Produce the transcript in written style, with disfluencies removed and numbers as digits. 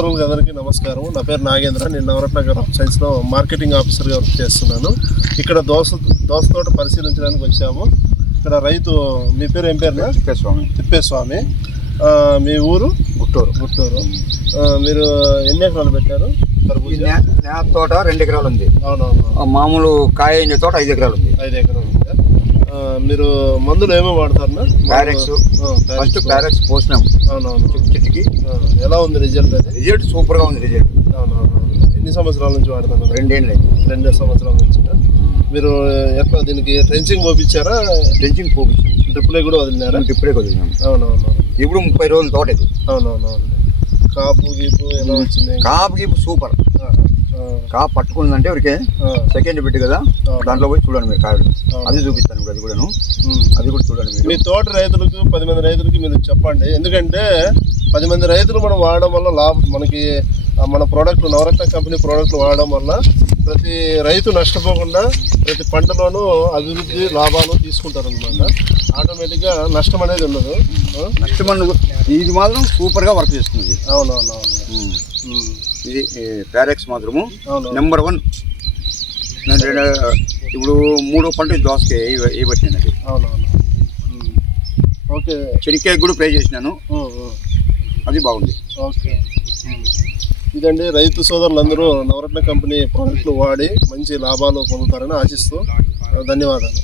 అందరికీ నమస్కారం. నా పేరు నాగేంద్ర. నేను నవరత్న క్రాప్ సైన్స్లో మార్కెటింగ్ ఆఫీసర్గా వర్క్ చేస్తున్నాను. ఇక్కడ దోస తోట పరిశీలించడానికి వచ్చాము. ఇక్కడ రైతు, మీ పేరు ఏం పేరు? తిప్పేస్వామి. మీ ఊరు? గుట్టూరు. మీరు ఎన్ని ఎకరాలు పెట్టారు? తోట 2 ఎకరాలు ఉంది. అవునవును. మామూలు కాయ తోట 5 ఎకరాలు ఉంది. 5 ఎకరాలు ఉంది. మీరు మందులు ఏమేమి వాడతారు? ఫస్ట్ ప్యారెక్స్ పోసినాం. అవునవును. చెట్టుకి ఎలా ఉంది రిజల్ట్? రిజల్ట్ సూపర్ గా ఉంది. రిజల్ట్ ఎన్ని సంవత్సరాల నుంచి వాడతారు? 2 సంవత్సరాల నుంచి. మీరు ఎట్లా దీనికి ట్రెంచింగ్ పోపించారా? ట్రెంచింగ్ పోపించాం. డ్రిప్లే కూడా వదిలినారా? డ్రిప్లే వదిలినాం. అవునవును. ఇప్పుడు 30 రోజుల తోట ఇది. అవునవును. కాపు గీపు ఎలా వచ్చింది? కాపు గీపు సూపర్. కాపు పట్టుకుందంటే ఎవరికే సెకండ్ బిట్ కదా, దాంట్లో పోయి చూడండి మీరు కాయలు. అది చూపిస్తాను ఇప్పుడు. అది కూడా చూడండి మీరు. మీ తోట రైతులకు 10 మంది రైతులకి మీరు చెప్పండి. ఎందుకంటే 10 మంది రైతులు మనం వాడడం వల్ల లాభం మనకి. మన ప్రోడక్ట్ నవరత్న కంపెనీ ప్రోడక్ట్లు వాడడం వల్ల ప్రతి రైతు నష్టపోకుండా ప్రతి పంటలోనూ అభివృద్ధి లాభాలు తీసుకుంటారనమాట. ఆటోమేటిక్గా నష్టం అనేది ఉండదు. ఇది మాత్రం సూపర్గా వర్క్ చేస్తుంది. అవునవునవును. ఇది ప్యారెక్స్ మాత్రము నెంబర్ 1. నేను ఇప్పుడు 3వ పంట దోసకాయ వేయబట్టినది. అవునవును. ఓకే. చెనిక్కాయ కూడా ప్రే చేసినాను. అది బాగుంది. ఓకే. ఇదండి, రైతు సోదరులందరూ నవరత్న కంపెనీ ప్రోడక్ట్లు వాడి మంచి లాభాలు పొందుతారని ఆశిస్తూ ధన్యవాదాలు.